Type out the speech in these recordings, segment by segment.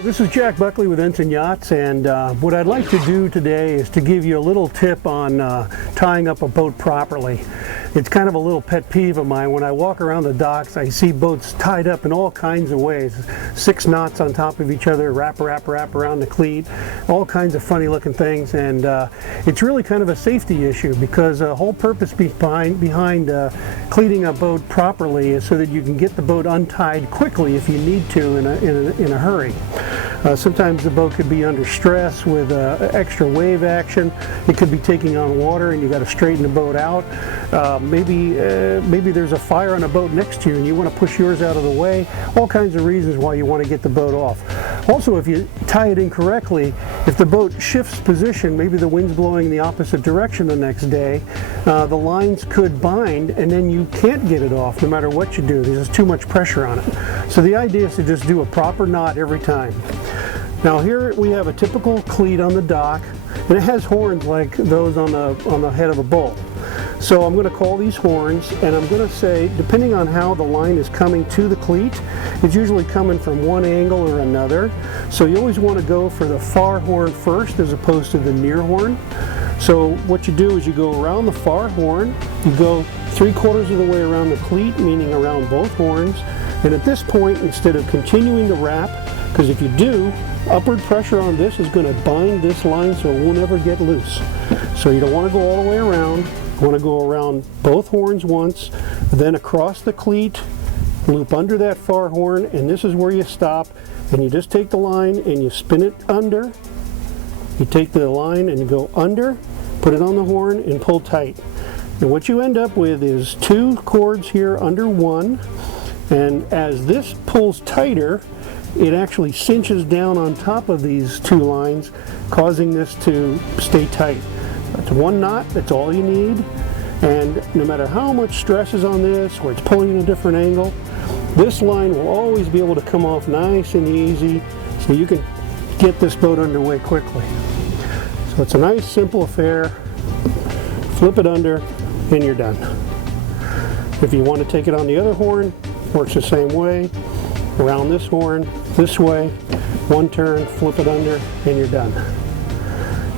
This is Jack Buckley with Ensign Yachts, and what I'd like to do today is to give you a little tip on tying up a boat properly. It's kind of a little pet peeve of mine. When I walk around the docks, I see boats tied up in all kinds of ways. 6 knots on top of each other, wrap around the cleat, all kinds of funny looking things, and it's really kind of a safety issue, because the whole purpose behind cleating a boat properly is so that you can get the boat untied quickly if you need to in a hurry. Sometimes the boat could be under stress with extra wave action. It could be taking on water and you got to straighten the boat out. Maybe there's a fire on a boat next to you and you want to push yours out of the way. All kinds of reasons why you want to get the boat off. Also, if you tie it incorrectly, if the boat shifts position, maybe the wind's blowing the opposite direction the next day, the lines could bind and then you can't get it off no matter what you do. There's just too much pressure on it. So the idea is to just do a proper knot every time. Now here we have a typical cleat on the dock, and it has horns like those on the head of a bull. So I'm going to call these horns, and I'm going to say, depending on how the line is coming to the cleat, it's usually coming from one angle or another. So you always want to go for the far horn first as opposed to the near horn. So what you do is you go around the far horn, you go 3/4 of the way around the cleat, meaning around both horns, and at this point, instead of continuing to wrap, because if you do, upward pressure on this is going to bind this line so it won't ever get loose. So you don't want to go all the way around. You want to go around both horns once, then across the cleat, loop under that far horn, and this is where you stop, and you just take the line and you spin it under. You take the line and you go under, put it on the horn, and pull tight. And what you end up with is 2 cords here under one, and as this pulls tighter, it actually cinches down on top of these 2 lines, causing this to stay tight. That's 1 knot, that's all you need, and no matter how much stress is on this, or it's pulling in a different angle, this line will always be able to come off nice and easy, so you can get this boat underway quickly. So it's a nice, simple affair. Flip it under, and you're done. If you want to take it on the other horn, works the same way. Around this horn, this way, 1 turn, flip it under, and you're done.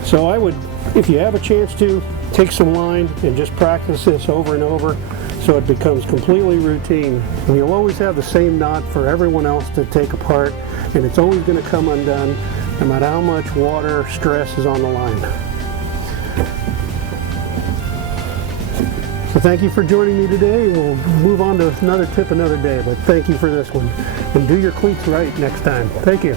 So I would, if you have a chance to, take some line and just practice this over and over so it becomes completely routine. And you'll always have the same knot for everyone else to take apart, and it's always going to come undone no matter how much water or stress is on the line. So thank you for joining me today. We'll move on to another tip another day, but thank you for this one. And do your cleats right next time. Thank you.